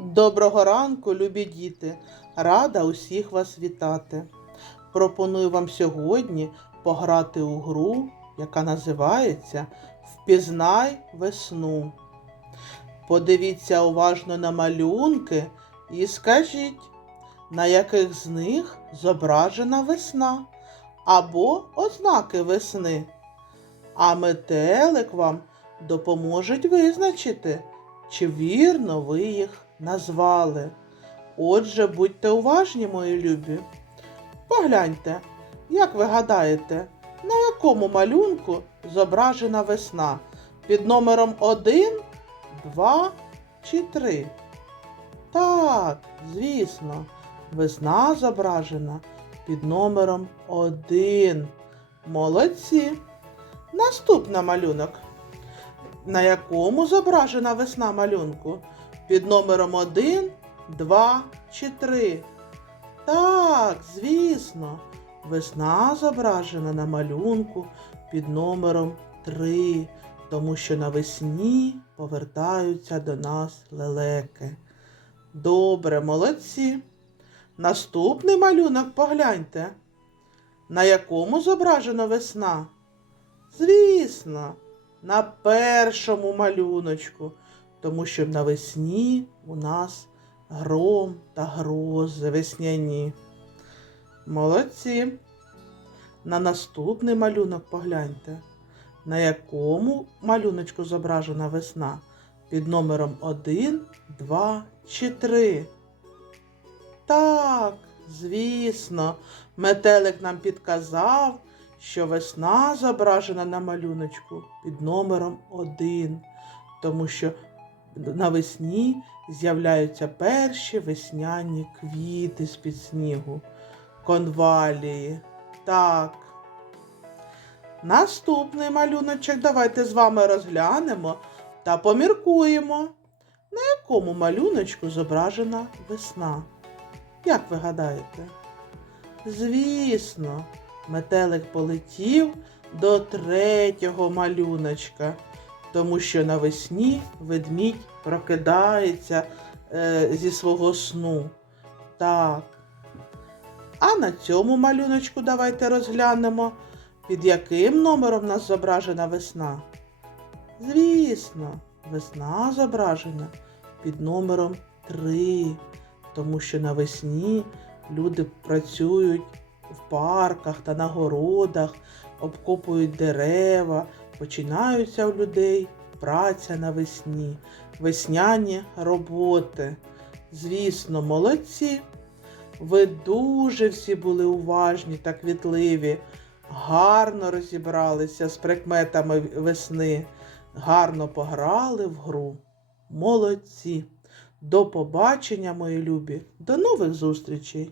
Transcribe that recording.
Доброго ранку, любі діти! Рада усіх вас вітати. Пропоную вам сьогодні пограти у гру, яка називається Впізнай весну. Подивіться уважно на малюнки і скажіть, на яких з них зображена весна або ознаки весни. А метелик вам допоможуть визначити, чи вірно ви їх назвали. Отже, будьте уважні, мої любі. Погляньте, як ви гадаєте, на якому малюнку зображена весна? Під номером 1, 2 чи 3? Так, звісно, весна зображена під номером 1. Молодці. Наступний малюнок. На якому зображена весна малюнку? Під номером 1, 2 чи 3? Так, звісно. Весна зображена на малюнку під номером 3, тому що навесні повертаються до нас лелеки. Добре, молодці. Наступний малюнок погляньте. На якому зображена весна? Звісно, на першому малюночку, тому що навесні у нас гром та грози весняні. Молодці. На наступний малюнок погляньте, на якому малюночку зображена весна під номером 1, 2 чи 3. Так, звісно, метелик нам підказав, що весна зображена на малюночку під номером 1, тому що навесні з'являються перші весняні квіти з-під снігу, конвалії. Так. Наступний малюночок давайте з вами розглянемо та поміркуємо, на якому малюночку зображена весна. Як ви гадаєте? Звісно, метелик полетів до третього малюночка, тому що навесні ведмідь прокидається е, зі свого сну. Так. А на цьому малюночку давайте розглянемо, під яким номером нас зображена весна. Звісно, весна зображена під номером 3, тому що навесні люди працюють в парках та на городах, обкопують дерева, починаються у людей праця навесні, весняні роботи. Звісно, молодці. Ви дуже всі були уважні та квітливі, гарно розібралися з прикметами весни, гарно пограли в гру. Молодці. До побачення, мої любі, до нових зустрічей!